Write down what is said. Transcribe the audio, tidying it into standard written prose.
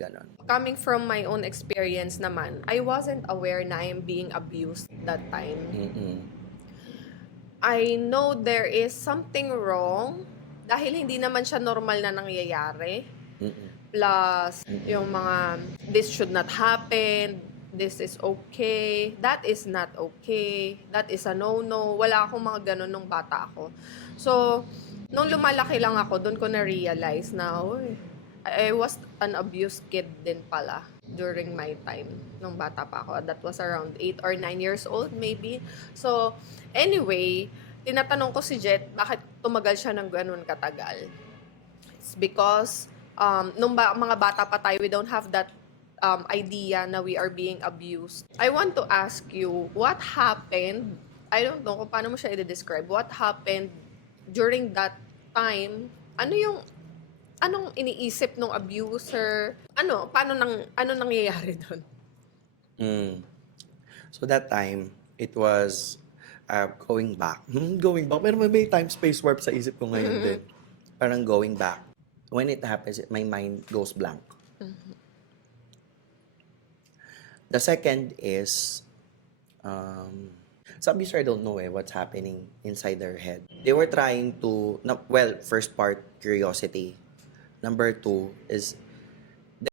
ganon. Coming from my own experience naman, I wasn't aware na I'm being abused that time. I know there is something wrong dahil hindi naman siya normal na nangyayari. Plus, yung mga, this should not happen, this is okay, that is not okay, that is a no-no. Wala akong mga ganun nung bata ako. So, nung lumalaki lang ako, doon ko na-realize na, uy, I was an abused kid din pala during my time nung bata pa ako. That was around 8 or 9 years old maybe. So, anyway, tinatanong ko si Jet, bakit tumagal siya ng ganun katagal? It's because nung mga bata pa tayo, we don't have that idea na we are being abused. I want to ask you, what happened? I don't know kung paano mo siya i-describe. What happened during that time? Anong iniisip ng abuser? Paano nangyayari doon? So that time, it was going back. Going back. Pero may time space warp sa isip ko ngayon din. Parang going back. When it happens, my mind goes blank. The second is, some abuser, I don't know what's happening inside their head. They were trying to, well, first part, curiosity. Number two is